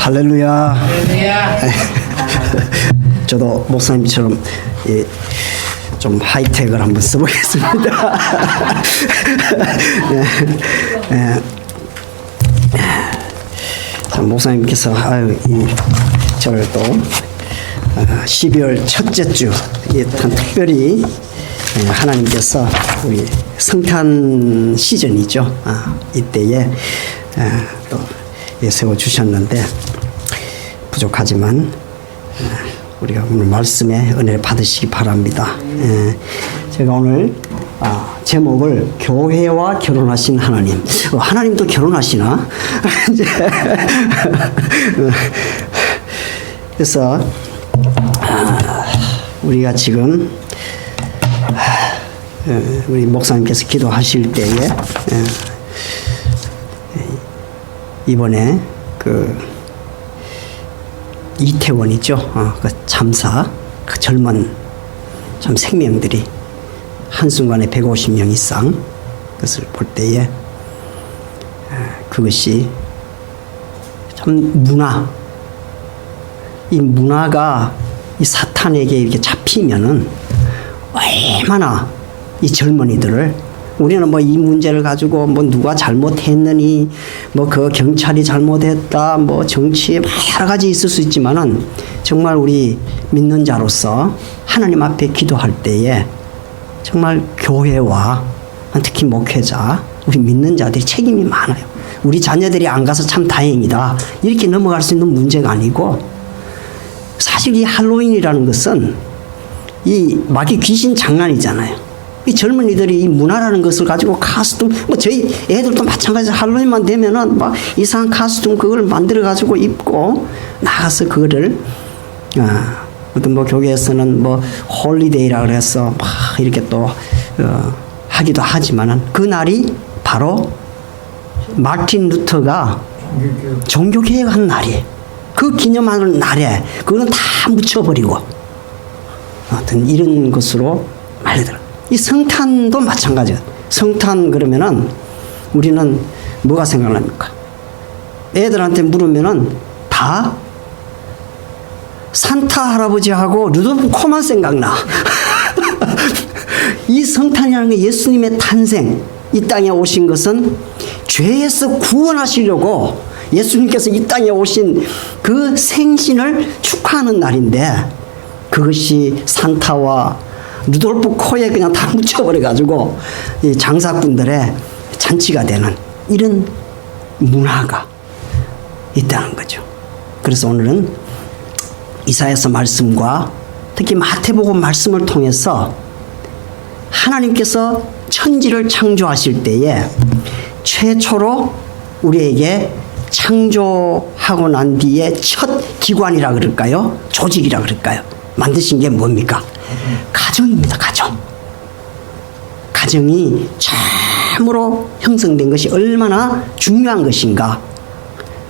할렐루야. 저도 목사님처럼 좀 하이텍을 한번 써보겠습니다. 자, 목사님께서 저를 또 12월 첫째 주 특별히 하나님께서 우리 성탄 시즌이죠. 이때에 또 세워주셨는데 부족하지만 우리가 오늘 말씀에 은혜를 받으시기 바랍니다. 제가 오늘 제목을 교회와 결혼하신 하나님. 하나님도 결혼하시나? 그래서 우리가 지금 우리 목사님께서 기도하실 때에 이번에 그 이태원이죠. 그 참사, 그 젊은 참 생명들이 한순간에 150명 이상 그것을 볼 때에 그것이 참 이 문화가 이 사탄에게 이렇게 잡히면은 얼마나 이 젊은이들을 우리는 뭐 이 문제를 가지고 뭐 누가 잘못했느니 뭐 그 경찰이 잘못했다 뭐 정치에 여러 가지 있을 수 있지만은 정말 우리 믿는 자로서 하나님 앞에 기도할 때에 정말 교회와 특히 목회자 우리 믿는 자들이 책임이 많아요. 우리 자녀들이 안 가서 참 다행이다 이렇게 넘어갈 수 있는 문제가 아니고 사실 이 할로윈이라는 것은 이 마귀 귀신 장난이잖아요. 이 젊은이들이 이 문화라는 것을 가지고 카스튬, 뭐 저희 애들도 마찬가지로 할로윈만 되면은 막 이상한 카스튬 그걸 만들어 가지고 입고 나가서 그거를 어떤 뭐 교회에서는 뭐 홀리데이라 그래서 막 이렇게 또 하기도 하지만은 그 날이 바로 마틴 루터가 종교개혁한 날이에요. 그 기념하는 날에 그거는 다 묻혀버리고 하여튼 이런 것으로 말리더라. 이 성탄도 마찬가지예요. 성탄 그러면은 우리는 뭐가 생각납니까? 애들한테 물으면은 다 산타 할아버지하고 루돌프 코만 생각나. 이 성탄이라는 게 예수님의 탄생, 이 땅에 오신 것은 죄에서 구원하시려고 예수님께서 이 땅에 오신 그 생신을 축하하는 날인데 그것이 산타와 루돌프 코에 그냥 다 묻혀버려가지고 이 장사꾼들의 잔치가 되는 이런 문화가 있다는 거죠. 그래서 오늘은 이사야서 말씀과 특히 마태복음 말씀을 통해서 하나님께서 천지를 창조하실 때에 최초로 우리에게 창조하고 난 뒤에 첫 기관이라 그럴까요? 조직이라 그럴까요? 만드신 게 뭡니까? 가정입니다. 가정이 참으로 형성된 것이 얼마나 중요한 것인가.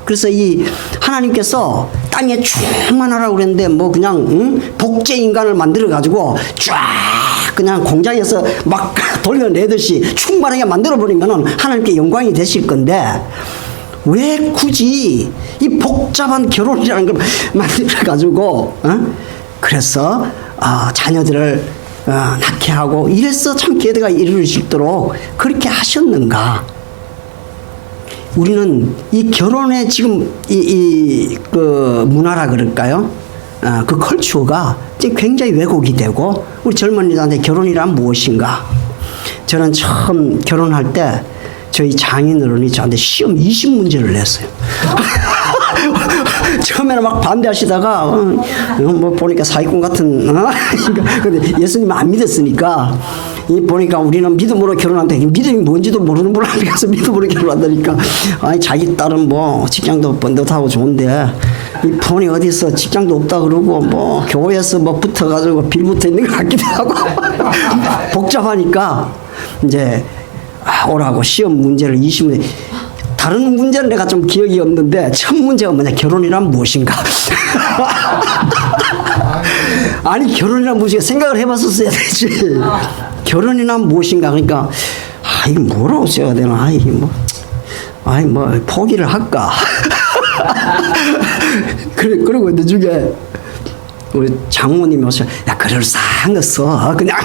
그래서 이 하나님께서 땅에 충만하라고 그랬는데 뭐 그냥 복제 인간을 만들어 가지고 쫙 그냥 공장에서 막 돌려내듯이 충만하게 만들어 버리면은 하나님께 영광이 되실 건데 왜 굳이 이 복잡한 결혼이라는 걸 만들어 가지고 그래서 자녀들을 낳게 하고 이래서 참 계대가 이룰 수 있도록 그렇게 하셨는가? 우리는 이 결혼의 지금 그 문화라 그럴까요? 그 컬처가 지금 굉장히 왜곡이 되고 우리 젊은이들한테 결혼이란 무엇인가? 저는 처음 결혼할 때 저희 장인어른이 저한테 시험 20문제를 냈어요. 처음에는 막 반대하시다가 뭐 보니까 사기꾼 같은 근데 예수님 안 믿었으니까 보니까 우리는 믿음으로 결혼한다. 믿음이 뭔지도 모르는 분한테 가서 믿음으로 결혼한다니까. 아니 자기 딸은 뭐 직장도 번듯하고 좋은데 이 폰이 어디서 직장도 없다 그러고 뭐 교회에서 뭐 붙어가지고 빌붙어 있는 것 같기도 하고 복잡하니까 이제 오라고 시험 문제를 20문제. 다른 문제는 내가 좀 기억이 없는데 첫 문제가 뭐냐? 결혼이란 무엇인가? 아니 결혼이란 무엇인가 생각을 해봤었어야 되지. 결혼이란 무엇인가? 그러니까 이거 뭐라고 써야 되나? 뭐 포기를 할까? 그러고 있는 중에 우리 장모님이 오셔, 야, 그럴싸한 거 써. 그냥.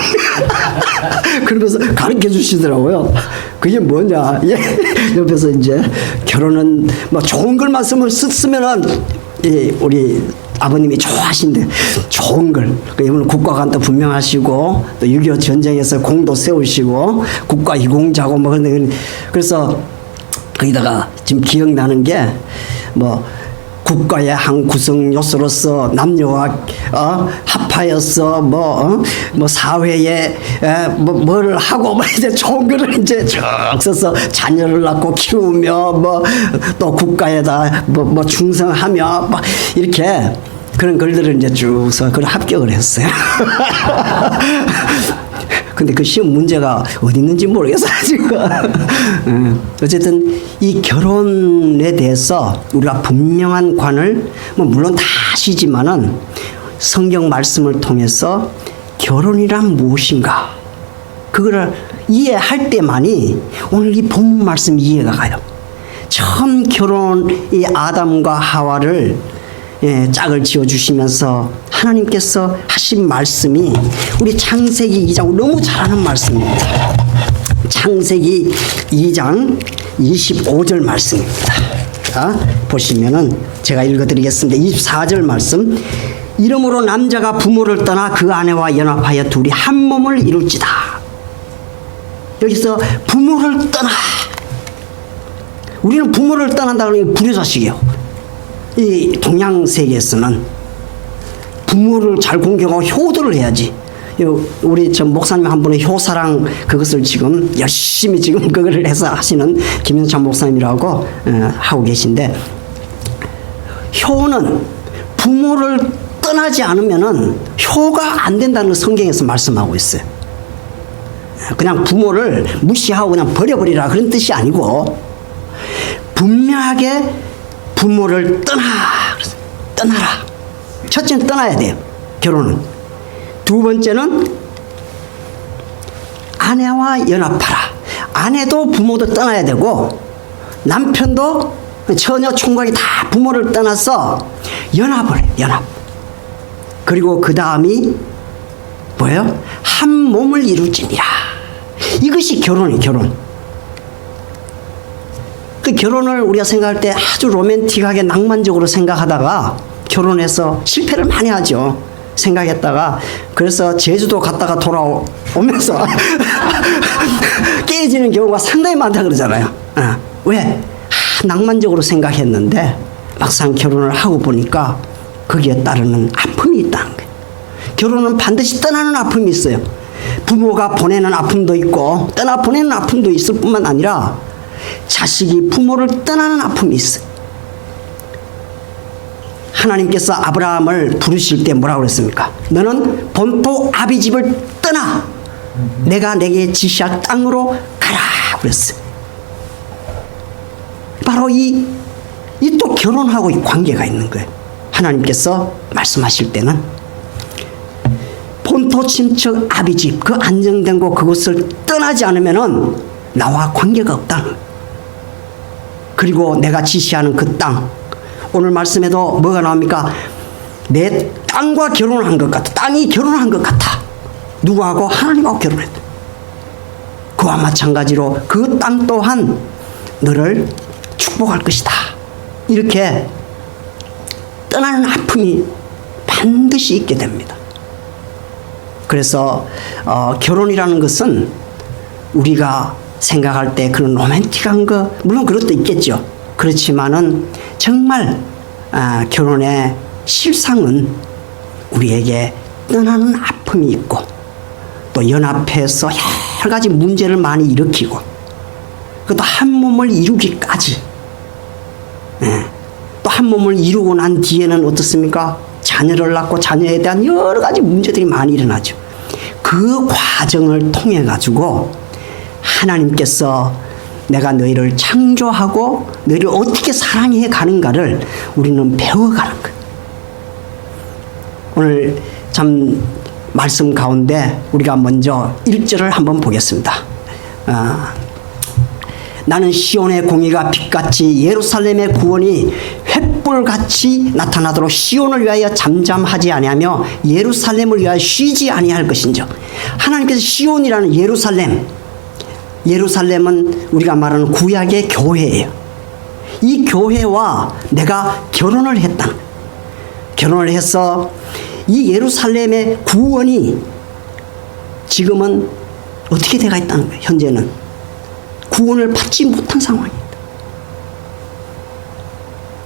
그러면서 가르쳐 주시더라고요. 그게 뭐냐. 예. 옆에서 이제 결혼은 뭐 좋은 글만 쓰면은 우리 아버님이 좋아하신대. 좋은 글. 이분은 국가관도 분명하시고 또 6.25 전쟁에서 공도 세우시고 국가 유공자고 뭐 그래서 거기다가 지금 기억나는 게 뭐 국가의 한 구성 요소로서 남녀가 합하여서 뭐 사회에 뭘 하고 뭐 이제 좋은 글을 이제 쭉 써서 자녀를 낳고 키우며 뭐 또 국가에다 뭐 충성하며 막 이렇게 그런 글들을 이제 쭉 써 그걸 합격을 했어요. 근데 그 시험 문제가 어디 있는지 모르겠어요, 지금. 어쨌든 이 결혼에 대해서 우리가 분명한 관을 뭐 물론 다 아시지만은 성경 말씀을 통해서 결혼이란 무엇인가 그거를 이해할 때만이 오늘 이 본문 말씀 이해가 가요. 처음 이 아담과 하와를 짝을 지어주시면서 하나님께서 하신 말씀이 우리 창세기 2장 너무 잘 아는 말씀입니다. 창세기 2장 25절 말씀입니다. 자, 보시면은 제가 읽어드리겠습니다. 24절 말씀. 이러므로 남자가 부모를 떠나 그 아내와 연합하여 둘이 한 몸을 이룰지다. 여기서 부모를 떠나. 우리는 부모를 떠난다 그러니 불효자식이요. 이 동양 세계에서는 부모를 잘 공경하고 효도를 해야지. 우리 저 목사님 한 분은 효사랑 그것을 지금 열심히 지금 그거를 해서 하시는 김현찬 목사님이라고 하고 계신데, 효는 부모를 떠나지 않으면은 효가 안 된다는 걸 성경에서 말씀하고 있어요. 그냥 부모를 무시하고 그냥 버려버리라 그런 뜻이 아니고 분명하게 부모를 떠나라. 첫째는 떠나야 돼요. 결혼은. 두 번째는 아내와 연합하라. 아내도 부모도 떠나야 되고 남편도 처녀 총각이 다 부모를 떠나서 연합을 해. 연합. 그리고 그 다음이 뭐예요? 한 몸을 이룰지니라. 이것이 결혼이에요. 결혼. 그 결혼을 우리가 생각할 때 아주 로맨틱하게 낭만적으로 생각하다가 결혼해서 실패를 많이 하죠. 생각했다가 그래서 제주도 갔다가 돌아오면서 깨지는 경우가 상당히 많다 그러잖아요. 왜? 낭만적으로 생각했는데 막상 결혼을 하고 보니까 거기에 따르는 아픔이 있다는 거예요. 결혼은 반드시 떠나는 아픔이 있어요. 부모가 보내는 아픔도 있고 보내는 아픔도 있을 뿐만 아니라 자식이 부모를 떠나는 아픔이 있어요. 하나님께서 아브라함을 부르실 때 뭐라고 그랬습니까? 너는 본토 아비집을 떠나 내가 내게 지시할 땅으로 가라 그랬어요. 바로 이 또 결혼하고 이 관계가 있는 거예요. 하나님께서 말씀하실 때는 본토 친척 아비집 그 안정된 곳 그곳을 떠나지 않으면은 나와 관계가 없다는 거예요. 그리고 내가 지시하는 그 땅, 오늘 말씀에도 뭐가 나옵니까? 내 땅과 결혼한 것 같아. 땅이 결혼한 것 같아. 누구하고? 하나님하고 결혼했다. 그와 마찬가지로 그 땅 또한 너를 축복할 것이다. 이렇게 떠나는 아픔이 반드시 있게 됩니다. 그래서 결혼이라는 것은 우리가 생각할 때 그런 로맨틱한 거 물론 그것도 있겠죠. 그렇지만은 정말 결혼의 실상은 우리에게 떠나는 아픔이 있고 또 연합해서 여러 가지 문제를 많이 일으키고 그것도 한 몸을 이루기까지 또 한 몸을 이루고 난 뒤에는 어떻습니까? 자녀를 낳고 자녀에 대한 여러 가지 문제들이 많이 일어나죠. 그 과정을 통해 가지고 하나님께서 내가 너희를 창조하고 너희를 어떻게 사랑해 가는가를 우리는 배워가는 거예요. 오늘 참 말씀 가운데 우리가 먼저 1절을 한번 보겠습니다. 나는 시온의 공의가 빛같이 예루살렘의 구원이 촛불같이 나타나도록 시온을 위하여 잠잠하지 아니하며 예루살렘을 위하여 쉬지 아니할 것인즉. 하나님께서 시온이라는 예루살렘은 우리가 말하는 구약의 교회예요. 이 교회와 내가 결혼을 했다. 결혼을 해서 이 예루살렘의 구원이 지금은 어떻게 돼가 있다는 거예요. 현재는 구원을 받지 못한 상황입니다.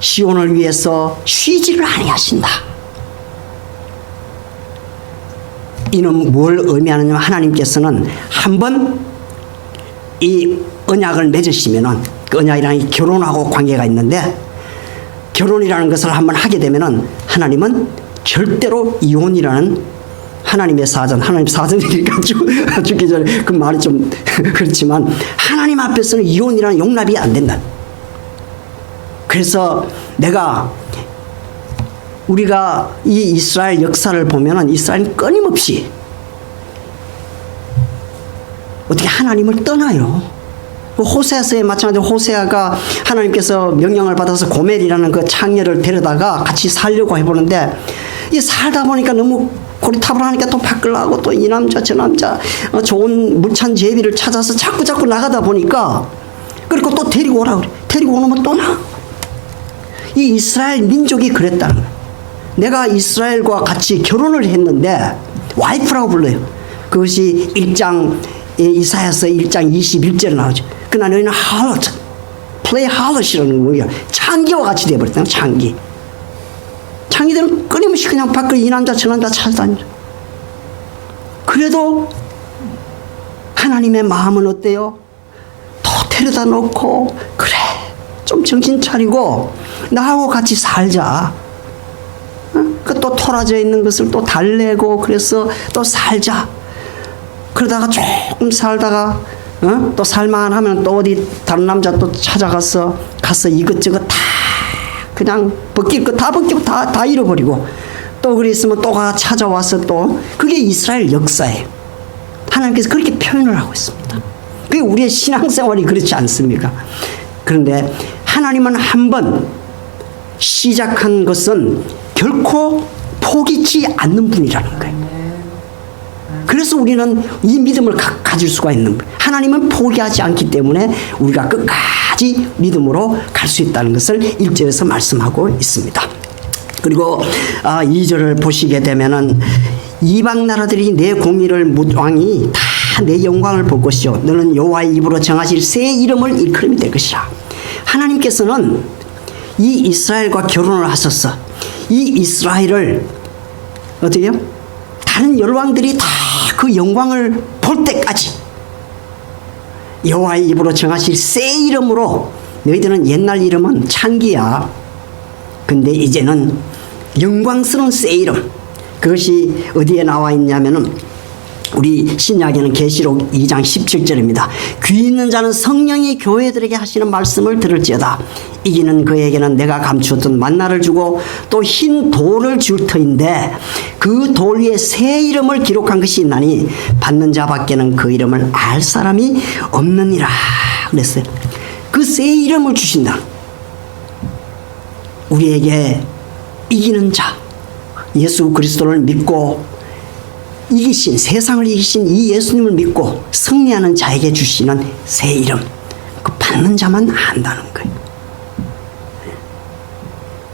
시온을 위해서 쉬지를 아니하신다. 이는 뭘 의미하느냐, 하나님께서는 한번 이 언약을 맺으시면은, 그 언약이랑 결혼하고 관계가 있는데, 결혼이라는 것을 한번 하게 되면은 하나님은 절대로 이혼이라는 하나님 사전이니까 죽기 전에 그 말이 좀 그렇지만, 하나님 앞에서는 이혼이라는 용납이 안 된다. 그래서 우리가 이 이스라엘 역사를 보면은 이스라엘은 끊임없이 어떻게 하나님을 떠나요. 호세아서에 마찬가지로 호세아가 하나님께서 명령을 받아서 고멜이라는 그 창녀를 데려다가 같이 살려고 해보는데, 이 살다 보니까 너무 고리탑을 하니까 또 바꾸려고 또 이 남자 저 남자 좋은 물찬 제비를 찾아서 자꾸 나가다 보니까, 그리고 또 데리고 오라 그래. 데리고 오면 또 나. 이 이스라엘 민족이 그랬다는 거예요. 내가 이스라엘과 같이 결혼을 했는데, 와이프라고 불러요. 그것이 이사야서 1장 21절에 나오죠. 그러나 너희는 harlot, play harlot이라는 거예요. 창기와 같이 되어버렸다. 창기들은 끊임없이 그냥 밖으로 이 남자 저 남자 찾아다니죠. 그래도 하나님의 마음은 어때요? 더 데려다 놓고, 그래 좀 정신 차리고 나하고 같이 살자. 또 토라져 있는 것을 또 달래고, 그래서 또 살자. 그러다가 조금 살다가 또 살만하면 또 어디 다른 남자 또 찾아가서 이것저것 다 그냥 벗길 거 다 벗기고 다 잃어버리고, 또 그랬으면 또 찾아와서 또, 그게 이스라엘 역사예요. 하나님께서 그렇게 표현을 하고 있습니다. 그게 우리의 신앙생활이 그렇지 않습니까? 그런데 하나님은 한번 시작한 것은 결코 포기치 않는 분이라는 거예요. 그래서 우리는 이 믿음을 가질 수가 있는 거예요. 하나님은 포기하지 않기 때문에 우리가 끝까지 믿음으로 갈 수 있다는 것을 1절에서 말씀하고 있습니다. 그리고 2절을 보시게 되면은, 이방 나라들이 내 공의를 왕이 다 내 영광을 볼 것이요 너는 여호와의 입으로 정하실 새 이름을 일컬음이 될 것이라. 하나님께서는 이 이스라엘과 결혼을 하셨어. 이 이스라엘을 어떻게 해요? 다른 열왕들이 다 그 영광을 볼 때까지 여호와의 입으로 정하실 새 이름으로, 너희들은 옛날 이름은 창기야. 근데 이제는 영광스러운 새 이름, 그것이 어디에 나와 있냐면은 우리 신약에는 계시록 2장 17절입니다. 귀 있는 자는 성령이 교회들에게 하시는 말씀을 들을지어다. 이기는 그에게는 내가 감추었던 만나를 주고 또 흰 돌을 줄 터인데, 그 돌 위에 새 이름을 기록한 것이 있나니 받는 자밖에는 그 이름을 알 사람이 없느니라 그랬어요. 그 새 이름을 주신다. 우리에게 이기는 자, 예수 그리스도를 믿고 세상을 이기신 이 예수님을 믿고 승리하는 자에게 주시는 새 이름, 그 받는 자만 안다는 거예요.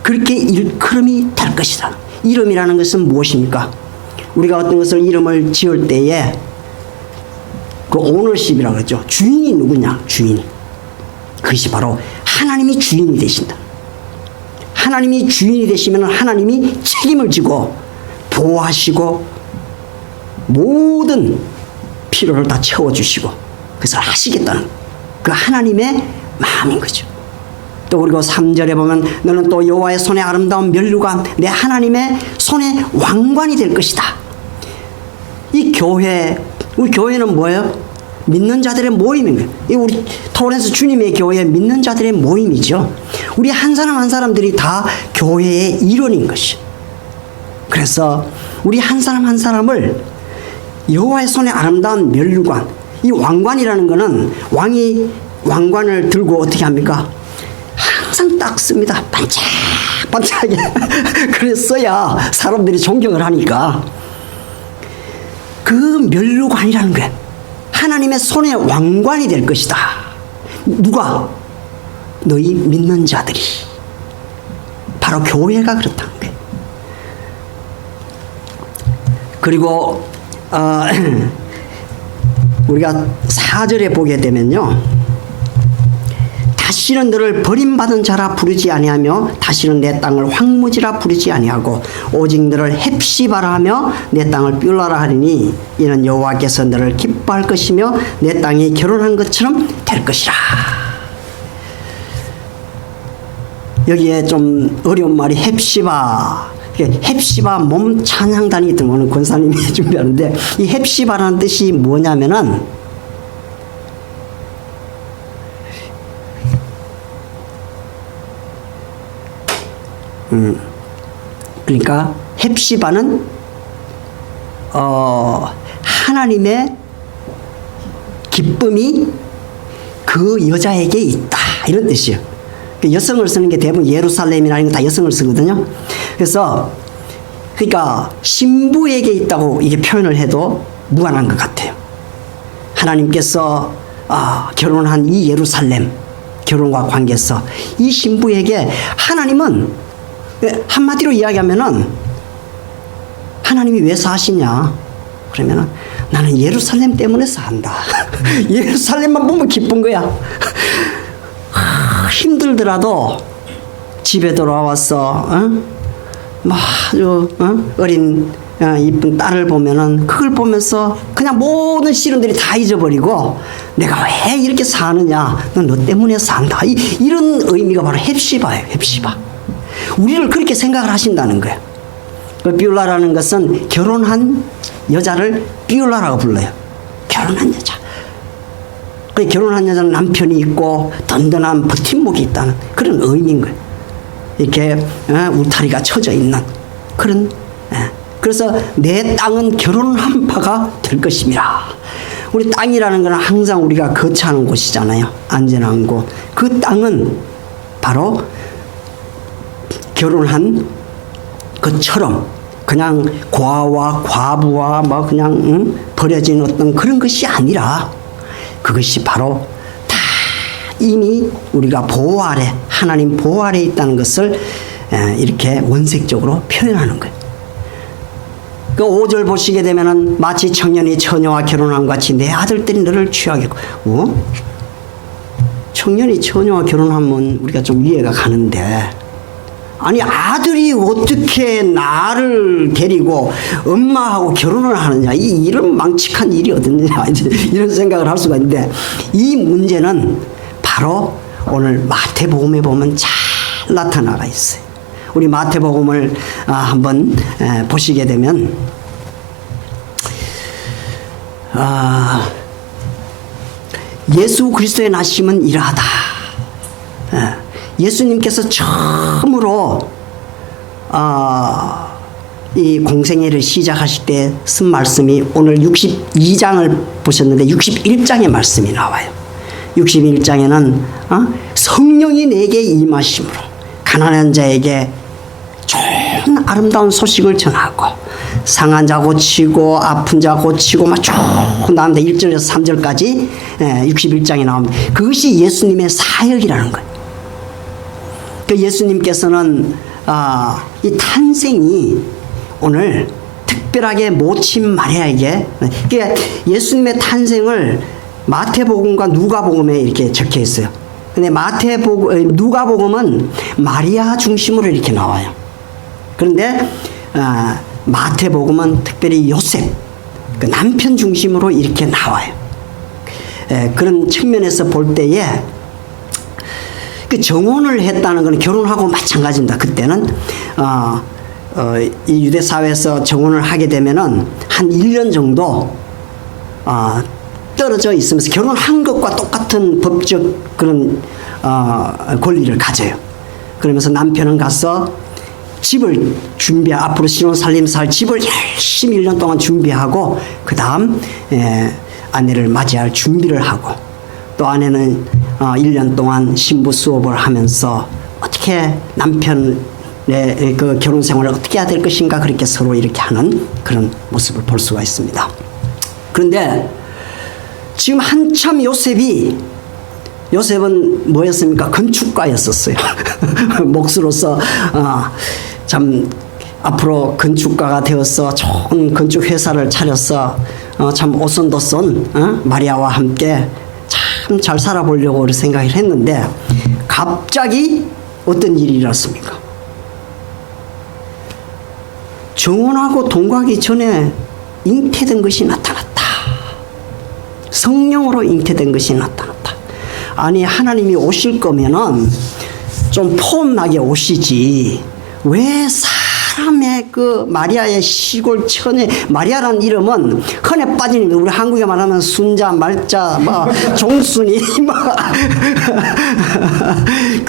그렇게 일컬음이 될 것이다. 이름이라는 것은 무엇입니까? 우리가 어떤 것을 이름을 지을 때에 그 오너십이라고 그러죠. 주인이 누구냐? 주인이. 그것이 바로 하나님이 주인이 되신다. 하나님이 주인이 되시면 하나님이 책임을 지고 보호하시고 모든 필요를 다 채워주시고 그것을 하시겠다는 그 하나님의 마음인 거죠. 또 그리고 3절에 보면 너는 또 여호와의 손에 아름다운 면류관, 내 하나님의 손에 왕관이 될 것이다. 이 교회, 우리 교회는 뭐예요? 믿는 자들의 모임인 거예요. 우리 토렌스 주님의 교회 믿는 자들의 모임이죠. 우리 한 사람 한 사람들이 다 교회의 일원인 것이죠. 그래서 우리 한 사람 한 사람을 여호와의 손에 아름다운 면류관, 이 왕관이라는 거는 왕이 왕관을 들고 어떻게 합니까? 항상 닦습니다. 반짝반짝하게. 그랬어야 사람들이 존경을 하니까. 그 면류관이라는 거야. 하나님의 손의 왕관이 될 것이다. 누가? 너희 믿는 자들이. 바로 교회가 그렇다는 거예요. 그리고 우리가 4절에 보게 되면요, 다시는 너를 버림받은 자라 부르지 아니하며 다시는 내 땅을 황무지라 부르지 아니하고 오직 너를 헵시바라 하며 내 땅을 뷸라라 하리니 이는 여호와께서 너를 기뻐할 것이며 내 땅이 결혼한 것처럼 될 것이라. 여기에 좀 어려운 말이 헵시바. 헵시바 몸 찬양단이 들어오는 권사님이 준비하는데, 이 헵시바라는 뜻이 뭐냐면은 그러니까 헵시바는 하나님의 기쁨이 그 여자에게 있다, 이런 뜻이에요. 여성을 쓰는 게 대부분 예루살렘이라는 거 다 여성을 쓰거든요. 그래서 그러니까 신부에게 있다고 이게 표현을 해도 무관한 것 같아요. 하나님께서 결혼한 이 예루살렘, 결혼과 관계에서 이 신부에게 하나님은, 한마디로 이야기하면은 하나님이 왜 사시냐 그러면은 나는 예루살렘 때문에 산다. 예루살렘만 보면 기쁜 거야. 힘들더라도 집에 돌아와서 아주 어린 이쁜 딸을 보면은 그걸 보면서 그냥 모든 시련들이 다 잊어버리고 내가 왜 이렇게 사느냐, 넌 너 때문에 산다, 이런 의미가 바로 헵시바예요. 헵시바. 우리를 그렇게 생각을 하신다는 거예요. 뷸라라는 것은 결혼한 여자를 뷸라라고 불러요. 결혼한 여자. 결혼한 여자는 남편이 있고 든든한 버팀목이 있다는 그런 의미인 거예요. 이렇게 울타리가 쳐져 있는 그런. 그래서 내 땅은 결혼한 바가 될 것입니다. 우리 땅이라는 건 항상 우리가 거처하는 곳이잖아요. 안전한 곳. 그 땅은 바로 결혼한 것처럼 그냥 고아와 과부와 뭐 그냥 버려진 어떤 그런 것이 아니라 그것이 바로 다 이미 우리가 보호 아래, 하나님 보호 아래 있다는 것을 이렇게 원색적으로 표현하는 거예요. 그 5절 보시게 되면은 마치 청년이 처녀와 결혼한 것 같이 내 아들들이 너를 취하겠고, 청년이 처녀와 결혼하면 우리가 좀 이해가 가는데, 아니 아들이 어떻게 나를 데리고 엄마하고 결혼을 하느냐, 이런 망측한 일이 어딨냐, 이런 생각을 할 수가 있는데, 이 문제는 바로 오늘 마태복음에 보면 잘 나타나가 있어요. 우리 마태복음을 한번 보시게 되면 예수 그리스도의 나심은 이러하다. 예수님께서 처음으로 이 공생애를 시작하실 때 쓴 말씀이 오늘 62장을 보셨는데 61장의 말씀이 나와요. 61장에는 성령이 내게 임하심으로 가난한 자에게 좋은 아름다운 소식을 전하고 상한 자 고치고 아픈 자 고치고 막 쭉 나옵니다. 1절에서 3절까지 61장에 나옵니다. 그것이 예수님의 사역이라는 거예요. 그 예수님께서는 이 탄생이 오늘 특별하게 모친 마리아에게, 그러니까 예수님의 탄생을 마태복음과 누가복음에 이렇게 적혀 있어요. 근데 누가복음은 마리아 중심으로 이렇게 나와요. 그런데 마태복음은 특별히 요셉, 그 남편 중심으로 이렇게 나와요. 그런 측면에서 볼 때에 그 정혼을 했다는 것은 결혼하고 마찬가지입니다. 그때는 이 유대 사회에서 정혼을 하게 되면은 한 1년 정도 떨어져 있으면서 결혼한 것과 똑같은 법적 그런 권리를 가져요. 그러면서 남편은 가서 집을 앞으로 신혼살림 살 집을 열심히 1년 동안 준비하고 그 다음 아내를 맞이할 준비를 하고, 또 아내는 1년 동안 신부 수업을 하면서 어떻게 남편의 그 결혼 생활을 어떻게 해야 될 것인가 그렇게 서로 이렇게 하는 그런 모습을 볼 수가 있습니다. 그런데 지금 한참 요셉은 뭐였습니까? 건축가였었어요. 몫으로서 참 앞으로 건축가가 되어서 좋은 건축 회사를 차렸어. 참 오손도손 마리아와 함께 참 잘 살아보려고 그렇게 생각을 했는데 갑자기 어떤 일이 일어났습니까? 정혼하고 동거하기 전에 잉태된 것이 나타났다. 성령으로 잉태된 것이 나타났다. 아니 하나님이 오실 거면은 좀 폼나게 오시지 왜 사람의 그 마리아의 시골 처녀 마리아라는 이름은 흔해 빠지는 우리 한국에 말하면 순자 말자 뭐 종순이 뭐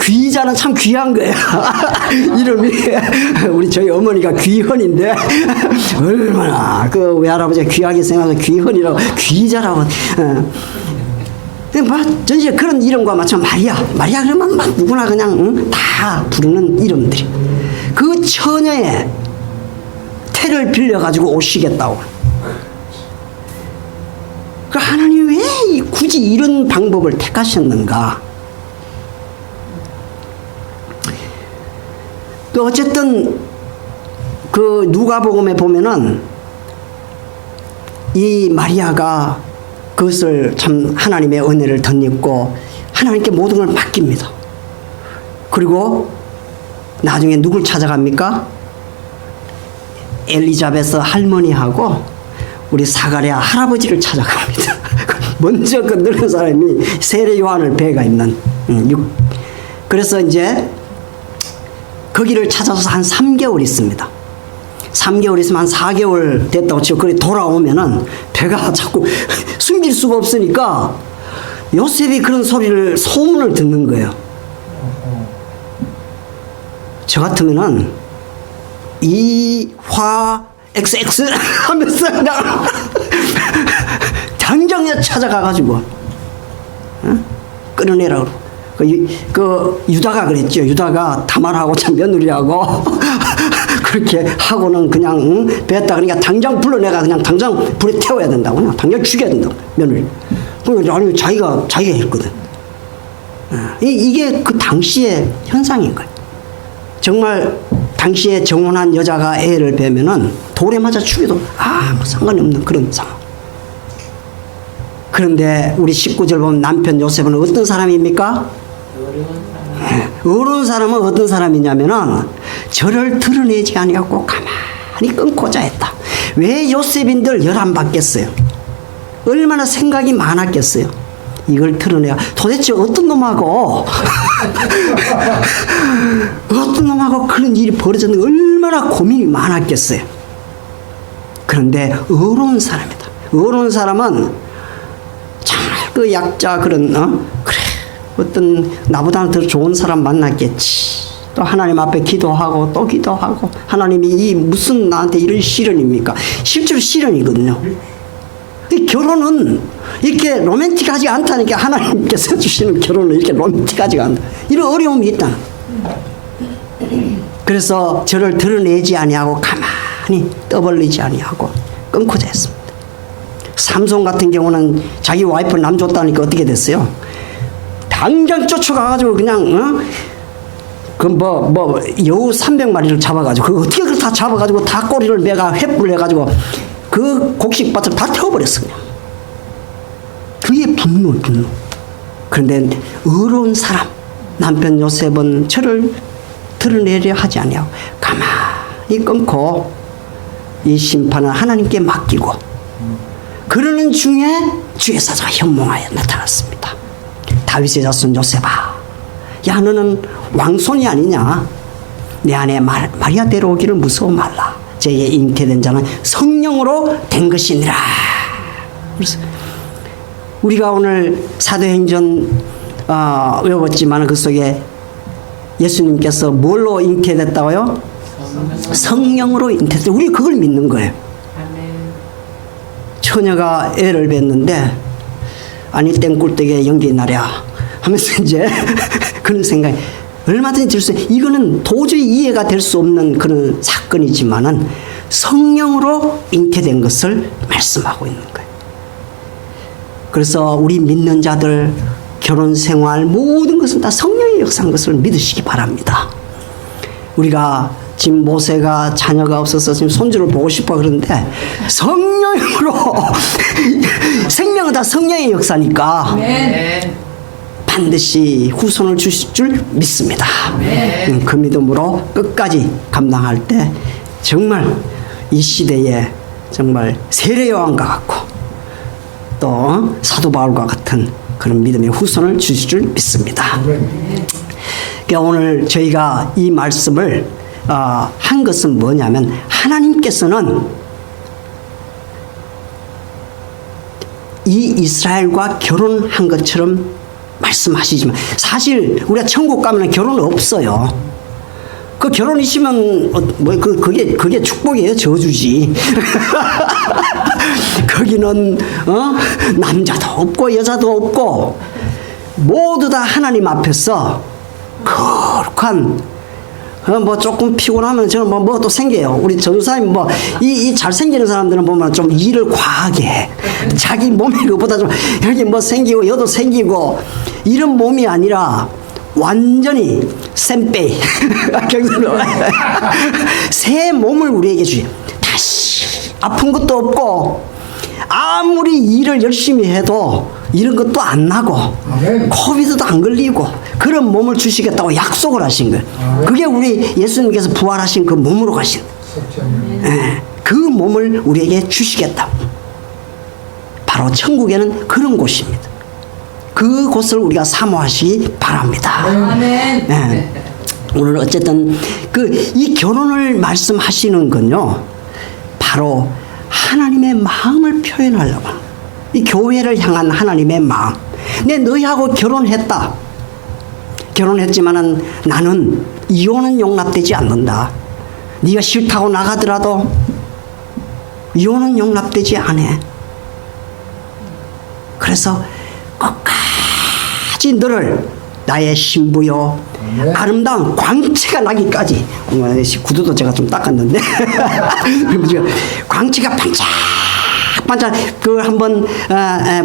귀자는 참 귀한 거야. 이름이 우리 저희 어머니가 귀헌인데 얼마나 그 외할아버지가 귀하게 생각해서 귀헌이라고 귀자라고 전체 그런 이름과 맞춰 마리아 그러면 막 누구나 그냥 다 부르는 이름들이 그 처녀의 태를 빌려가지고 오시겠다고. 그 하나님이 왜 굳이 이런 방법을 택하셨는가? 또 어쨌든 그 누가복음에 보면은 이 마리아가 그것을 참 하나님의 은혜를 덧입고 하나님께 모든 걸 맡깁니다. 그리고 나중에 누굴 찾아갑니까? 엘리자베스 할머니하고 우리 사가랴 할아버지를 찾아갑니다. 먼저 그 늙은 사람이 세례 요한을 배가 있는 그래서 이제 거기를 찾아서 한 3개월 있습니다. 3개월 있으면 한 4개월 됐다고 치고 그래 돌아오면은 배가 자꾸 숨길 수가 없으니까 요셉이 그런 소문을 듣는 거예요. 저 같으면은 이화 XX 하면서 그냥 당장 찾아가가지고 끌어내라고. 그 유다가 그랬죠. 유다가 다말하고 참 며느리하고 그렇게 하고는 그냥 뱉다 그러니까 당장 불러내가 그냥 당장 불에 태워야 된다고 그냥 당장 죽여야 된다고 며느리. 아니 자기가 했거든. 이게 그 당시의 현상인 거예요. 정말 당시에 정혼한 여자가 애를 베면은 돌에 맞아 죽여도 아무 상관이 없는 그런 상황. 그런데 우리 19절 보면 남편 요셉은 어떤 사람입니까? 어려운 사람은 어떤 사람이냐면은 저를 드러내지 아니하고 가만히 끊고자 했다. 왜 요셉인들 열안 받겠어요? 얼마나 생각이 많았겠어요? 이걸 드러내야 도대체 어떤 놈하고 그런 일이 벌어졌는데 얼마나 고민이 많았겠어요. 그런데 어려운 사람이다. 어려운 사람은 정말 그 약자 그런 그래 어떤 나보다는 더 좋은 사람 만났겠지. 또 하나님 앞에 기도하고 또 기도하고 하나님이 이 무슨 나한테 이런 시련입니까? 실제로 시련이거든요. 이 결혼은 이렇게 로맨틱하지 않다니까 하나님께서 주시는 결혼은 이렇게 로맨틱하지가 않다. 이런 어려움이 있다. 그래서 저를 드러내지 아니하고 가만히 떠벌리지 아니하고 끊고자 했습니다. 삼손 같은 경우는 자기 와이프 남 줬다니까 어떻게 됐어요? 당장 쫓아가가지고 그냥 여우 300마리를 잡아가지고 그거 어떻게 그걸 다 잡아가지고 다 꼬리를 매가 횃불 해가지고 그 곡식밭을 다 태워버렸어 그냥. 그게 분노. 그런데 어려운 사람 남편 요셉은 저를 드러내려 하지 아니하고 가만히 끊고 이 심판은 하나님께 맡기고 그러는 중에 주의 사자가 현몽하여 나타났습니다. 다윗의 자손 요셉아, 야 너는 왕손이 아니냐? 내 안에 마리아 데려오기를 무서워 말라. 제게 잉태된 자는 성령으로 된 것이니라. 그래서 우리가 오늘 사도행전 외웠지만 그 속에 예수님께서 뭘로 잉태됐다고요? 성령으로 잉태됐다. 우리 그걸 믿는 거예요. 처녀가 애를 뵀는데 아니 땡꿀떡에 연기 나랴 하면서 이제 그런 생각이 얼마든지 될 수, 이거는 도저히 이해가 될 수 없는 그런 사건이지만은 성령으로 잉태된 것을 말씀하고 있는 거예요. 그래서 우리 믿는 자들 결혼 생활 모든 것은 다 성령의 역사인 것을 믿으시기 바랍니다. 우리가 지금 모세가 자녀가 없어서 지금 손주를 보고 싶어 그러는데 성령으로 생명은 다 성령의 역사니까 반드시 후손을 주실 줄 믿습니다. 그 믿음으로 끝까지 감당할 때 정말 이 시대에 정말 세례 요한과 같고 또 사도 바울과 같은 그런 믿음의 후손을 주실 줄 믿습니다. 그러니까 오늘 저희가 이 말씀을 한 것은 뭐냐면 하나님께서는 이 이스라엘과 결혼한 것처럼 말씀하시지만 사실 우리가 천국 가면 결혼 없어요. 그 결혼이시면 그게 축복이에요, 저주지. 거기는 남자도 없고 여자도 없고 모두 다 하나님 앞에서 거룩한 뭐 조금 피곤하면 저는 뭐 또 생겨요. 우리 전도사님 이 잘생기는 사람들은 보면 좀 일을 과하게 해. 자기 몸이 그보다 좀 여기 뭐 생기고 여도 생기고 이런 몸이 아니라 완전히 쌤빼이 새 몸을 우리에게 주시. 다시 아픈 것도 없고 아무리 일을 열심히 해도 이런 것도 안 나고 코비드도 안 걸리고 그런 몸을 주시겠다고 약속을 하신 거예요. 그게 우리 예수님께서 부활하신 그 몸으로 가신 그 몸을 우리에게 주시겠다. 바로 천국에는 그런 곳입니다. 그 곳을 우리가 사모하시기 바랍니다. 아멘. 네. 오늘 어쨌든 이 결혼을 말씀하시는 건요, 바로 하나님의 마음을 표현하려고. 이 교회를 향한 하나님의 마음. 내 너희하고 결혼했다. 결혼했지만은 나는 이혼은 용납되지 않는다. 네가 싫다고 나가더라도 이혼은 용납되지 않아. 그래서 끝까지 너를 나의 신부요 아름다운 광채가 나기까지. 구두도 제가 좀 닦았는데 광채가 반짝반짝 그걸 한번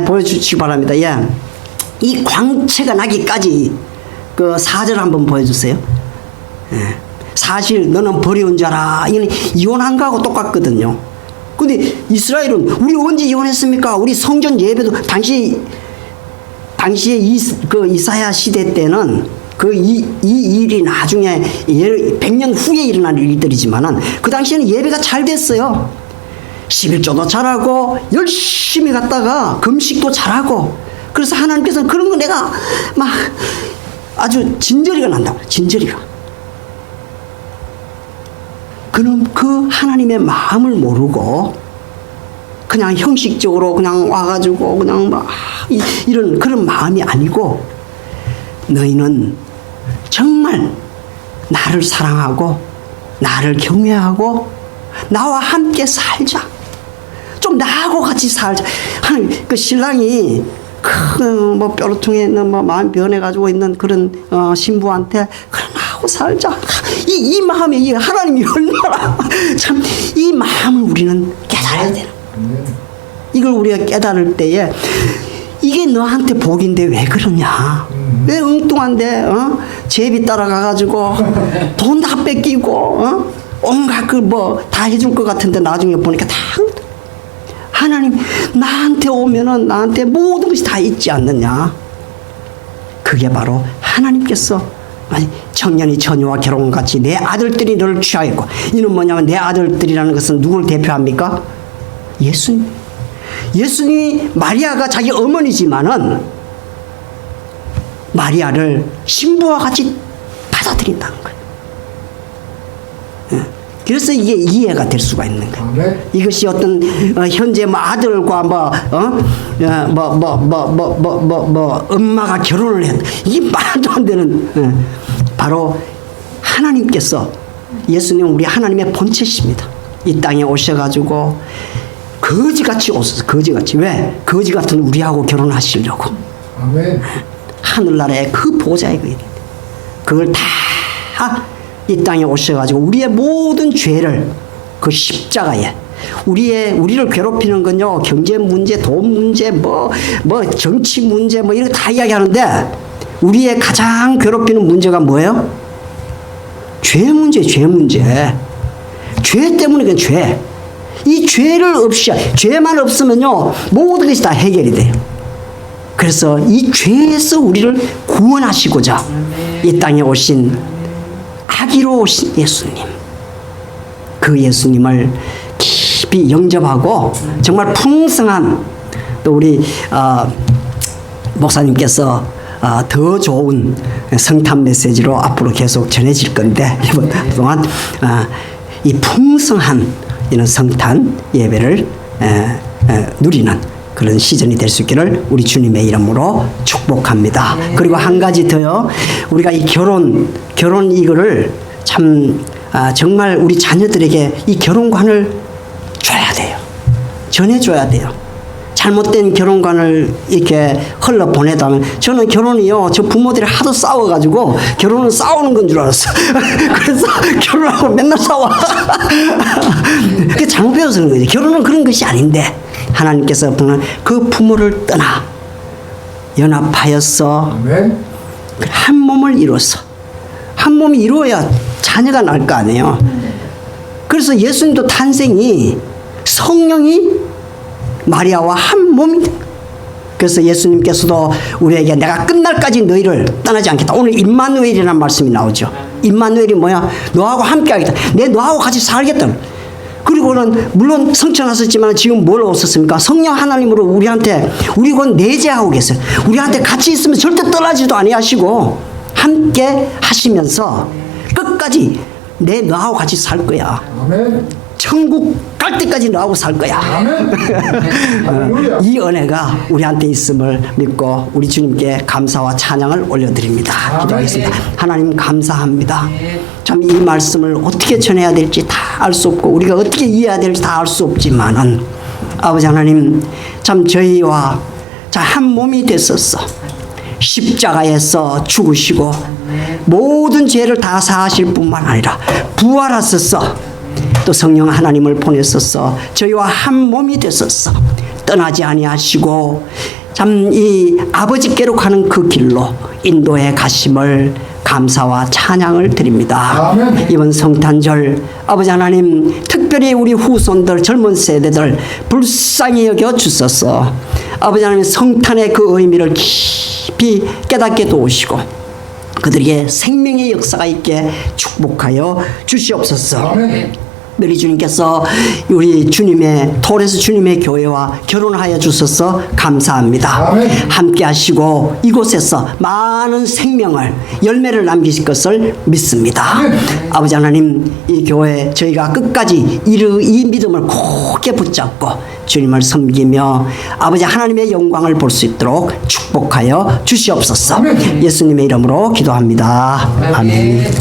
보여주시기 바랍니다. 예. 이 광채가 나기까지 그 4절 한번 보여주세요. 예. 사실 너는 버려온 자라. 이건 이혼한 거하고 똑같거든요. 근데 이스라엘은 우리 언제 이혼했습니까? 우리 성전 예배도 당시에 이사야 시대 때는 이 일이 나중에 100년 후에 일어난 일들이지만은 그 당시에는 예배가 잘 됐어요. 11조도 잘하고 열심히 갔다가 금식도 잘하고. 그래서 하나님께서는 그런 거 내가 막 아주 진저리가 난다고. 진저리가. 그럼 그 하나님의 마음을 모르고 그냥 형식적으로 그냥 와가지고 그냥 막 이런 그런 마음이 아니고 너희는 정말 나를 사랑하고 나를 경외하고 나와 함께 살자. 좀 나하고 같이 살자. 그 신랑이 큰 뭐 뾰루퉁에 있는 뭐 마음 변해가지고 있는 그런 신부한테 그래 나하고 살자. 이 마음에 이 하나님이 얼마나 참 이 마음을 우리는 깨달아야 되는. 이걸 우리가 깨달을 때에 이게 너한테 복인데 왜 그러냐? 왜 엉뚱한데 제비 따라가가지고 돈 다 뺏기고 온갖 그 뭐 다 해줄 것 같은데 나중에 보니까 다 하나님 나한테 오면은 나한테 모든 것이 다 있지 않느냐? 그게 바로 하나님께서 청년이 처녀와 결혼같이 내 아들들이 너를 취하였고. 이는 뭐냐면 내 아들들이라는 것은 누구를 대표합니까? 예수님. 예수님이 마리아가 자기 어머니지만은 마리아를 신부와 같이 받아들인다는 거예요. 그래서 이게 이해가 될 수가 있는 거예요. 이것이 어떤 현재 뭐 아들과 엄마가 결혼을 했다. 이게 말도 안 되는. 바로 하나님께서 예수님은 우리 하나님의 본체십니다. 이 땅에 오셔가지고 거지같이 오셔서 거지같이. 왜? 거지 같은 우리하고 결혼하시려고. 아멘. 하늘나라의 그 보좌의 그 그걸 다 이 땅에 오셔가지고 우리의 모든 죄를 그 십자가에 우리를 괴롭히는 건요 경제 문제, 돈 문제, 뭐 정치 문제 뭐 이런 거 다 이야기하는데 우리의 가장 괴롭히는 문제가 뭐예요? 죄 문제, 죄 문제. 죄 때문에 그 죄. 이 죄를 없이 죄만 없으면요 모든 것이 다 해결이 돼요. 그래서 이 죄에서 우리를 구원하시고자 이 땅에 오신 아기로 오신 예수님, 그 예수님을 깊이 영접하고 정말 풍성한 또 우리 목사님께서 더 좋은 성탄 메시지로 앞으로 계속 전해질 건데 이번 동안 이 풍성한 이런 성탄 예배를 누리는 그런 시즌이 될 수 있기를 우리 주님의 이름으로 축복합니다. 그리고 한 가지 더요. 우리가 이 결혼 이거를 참 정말 우리 자녀들에게 이 결혼관을 줘야 돼요. 전해줘야 돼요. 잘못된 결혼관을 이렇게 흘러 보내다면 저는 결혼이요 저 부모들이 하도 싸워가지고 결혼은 싸우는 건 줄 알았어. 그래서 결혼하고 맨날 싸워. 그게 잘못 배워서 그런 거지. 결혼은 그런 것이 아닌데 하나님께서 보는 그 부모를 떠나 연합하여서 한 몸을 이루어서 한 몸이 이루어야 자녀가 날 거 아니에요. 그래서 예수님도 탄생이 성령이 마리아와 한 몸이. 그래서 예수님께서도 우리에게 내가 끝날까지 너희를 떠나지 않겠다. 오늘 임마누엘이라는 말씀이 나오죠. 임마누엘이 뭐야? 너하고 함께 하겠다. 내 너하고 같이 살겠다. 그리고는 물론 성천하셨지만 지금 뭘 오셨습니까? 성령 하나님으로 우리한테 우리 곧 내재하고 계세요. 우리한테 같이 있으면 절대 떠나지도 아니하시고 함께 하시면서 끝까지 내 너하고 같이 살 거야. 아멘. 천국 갈 때까지 너하고 살 거야. 이 은혜가 우리한테 있음을 믿고 우리 주님께 감사와 찬양을 올려드립니다. 기도하겠습니다. 하나님 감사합니다. 참 이 말씀을 어떻게 전해야 될지 다 알 수 없고 우리가 어떻게 이해해야 될지 다 알 수 없지만은 아버지 하나님 참 저희와 한 몸이 됐었어. 십자가에서 죽으시고 모든 죄를 다 사하실 뿐만 아니라 부활하셨어. 또 성령 하나님을 보냈었어. 저희와 한 몸이 됐었어. 떠나지 아니하시고 참 이 아버지께로 가는 그 길로 인도해 가심을 감사와 찬양을 드립니다. 아멘. 이번 성탄절 아버지 하나님 특별히 우리 후손들 젊은 세대들 불쌍히 여겨 주소서. 아버지 하나님 성탄의 그 의미를 깊이 깨닫게 도우시고 그들에게 생명의 역사가 있게 축복하여 주시옵소서. 아멘. 우리 주님께서 우리 주님의 토레스 주님의 교회와 결혼하여 주셔서 감사합니다. 아멘. 함께 하시고 이곳에서 많은 생명을 열매를 남기실 것을 믿습니다. 아멘. 아버지 하나님 이 교회 저희가 끝까지 이 믿음을 굳게 붙잡고 주님을 섬기며 아버지 하나님의 영광을 볼 수 있도록 축복하여 주시옵소서. 아멘. 예수님의 이름으로 기도합니다. 아멘.